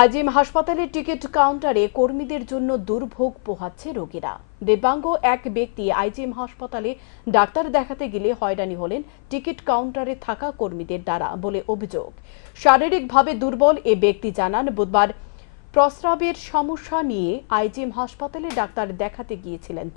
আজিম হাসপাতালের টিকিট কাউন্টারে কর্মীদের জন্য দুর্ভোগ পোহাচ্ছে রোগীরা। দিব্যাঙ্গ এক ব্যক্তি আইজিএম হাসপাতালে ডাক্তার দেখাতে গেলে হয়রানি হলেন টিকিট কাউন্টারে থাকা কর্মীদের দ্বারা বলে অভিযোগ। শারীরিকভাবে দুর্বল এ ব্যক্তি জানান, বুধবার প্রস্রাবের সমস্যা নিয়ে আইজিএম হাসপাতালে ডাক্তার দেখাতে গিয়েছিলেন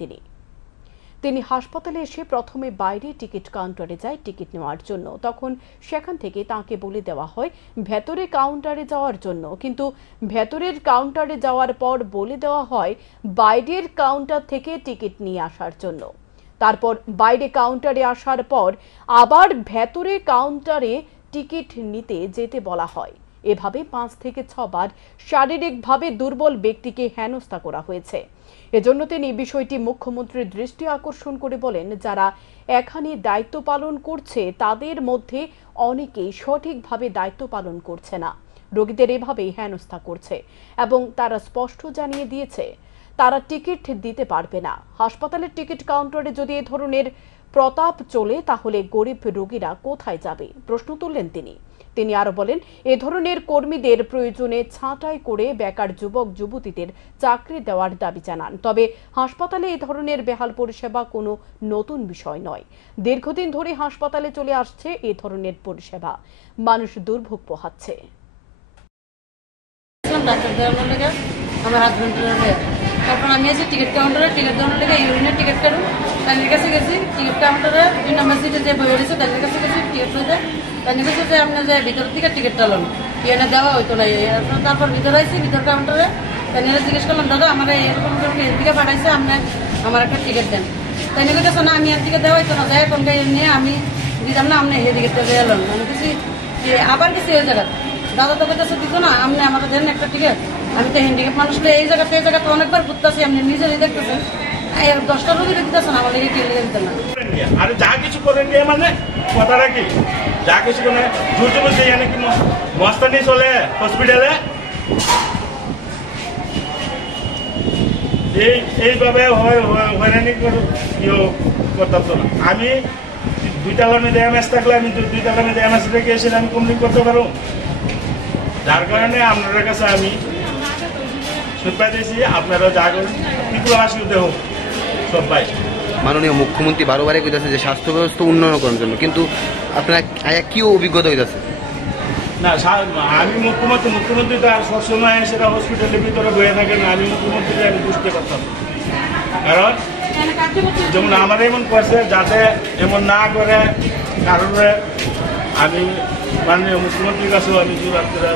তিনি হাসপাতালে এসে প্রথমে বাইরে টিকিট কাউন্টারে যায় টিকিট নেওয়ার জন্য। তখন সেখান থেকে তাকে বলে দেওয়া হয় ভেতরে কাউন্টারে যাওয়ার জন্য, কিন্তু ভেতরের কাউন্টারে যাওয়ার পর বলে দেওয়া হয় বাইরের কাউন্টার থেকে টিকিট নিয়ে আসার জন্য। তারপর বাইরে কাউন্টারে আসার পর আবার ভেতরে কাউন্টারে টিকিট নিতে যেতে বলা হয়। এভাবে 5 থেকে 6 বার শারীরিকভাবে দুর্বল ব্যক্তিকে হেনস্থা করা হয়েছে। এজন্য তিনি বিষয়টি মুখ্যমন্ত্রীর দৃষ্টি আকর্ষণ করে বলেন, যারা এখানে দায়িত্ব পালন করছে তাদের মধ্যে অনেকেই সঠিকভাবে দায়িত্ব পালন করছে না, রোগীদের এভাবেই হেনস্থা করছে এবং তারা স্পষ্ট জানিয়ে দিয়েছে তারা টিকিট দিতে পারবে না। হাসপাতালের টিকিট কাউন্টারে যদি এ ধরনের প্রতাপ চলে তাহলে গরিব রোগীরা কোথায় যাবে, প্রশ্ন তুললেন তিনি আরো বলেন, এ ধরনের কর্মীদের প্রয়োজনে ছাঁটাই করে বেকার যুবক যুবতীদের চাকরি দেওয়ার দাবি জানান। তবে হাসপাতালে এই ধরনের বেহাল পরিষেবা কোনো নতুন বিষয় নয়। দীর্ঘদিন ধরে হাসপাতালে চলে আসছে এ ধরনের পরিষেবা, মানুষ দুর্ভোগ পোহাচ্ছে। তারপর আমি আছি টিকিট কাউন্টারে, টিকিট দেওয়ার লেগে ইউরিনের টিকিট কাটুন তাদের কাছে গেছি। টিকিট কাউন্টারে 2 নম্বর সিটে যে বই রয়েছে তাদের কাছে গেছি টিকিট লইতে। তাদের কাছে যে আপনি যে ভিতর থেকে টিকিটটা লোন এনে দেওয়া হইতো না। তারপর ভিতরে আইসি, ভিতর কাউন্টারে তাই জিজ্ঞেস করলাম, দাদা আমার এরকম এদিকে পাঠাইছে, আপনি আমার একটা টিকিট দেন। তাই নিয়ে গেছে না, আমি এদিকে দেওয়া হইতো না, যাই এখন নিয়ে আমি দিতাম না, আপনি এই টিকিটটা দিয়ে লোন। আমি কিছু আবার গেছি ওই জায়গায়, দাদা তো কাছে দিত না, আপনি আমাকে দেন একটা টিকিট। আমি তো হ্যান্ডিক্যাপ মানুষ, এই জায়গাতে অনেকবার ঘুরতেছি, আপনি নিজেরই দেখতেছেন 10টা রোগী দিতেছেন, আমার লেগে কেউ দিতেন না। আর যা কিছু করেন নিয়ে মানে কথা রাখি, যা কিছু করে জুড়তে বলছে এখানে কি মস্তানি চলে হসপিটালে, এইভাবে হয়রানি করতে না। আমি 2 তলার মধ্যে এমএস থাকলে আমি 2 তলার মধ্যে এমএস রেখে এসে আমি কমপ্লিট করতে পারবো, যার কারণে আপনাদের কাছে আমি সুপার দিয়েছি, আপনারা যা করেন ত্রিপুরাবাসী হতে হোক সবাই। মাননীয় মুখ্যমন্ত্রী বারবারই কইতাছে যে স্বাস্থ্য ব্যবস্থা উন্নয়ন করার জন্য, কিন্তু আপনার কি অভিজ্ঞতা হইতাছে? না, আমি মুখ্যমন্ত্রী তো আর সবসময় সেটা হসপিটালের ভিতরে বয়ে থাকে না। আমি মুখ্যমন্ত্রী আমি বুঝতে পারতাম, কারণ যেমন আমার এমন করছে যাতে এমন না করে কারণে আমি মাননীয় মুখ্যমন্ত্রীর কাছেও আমি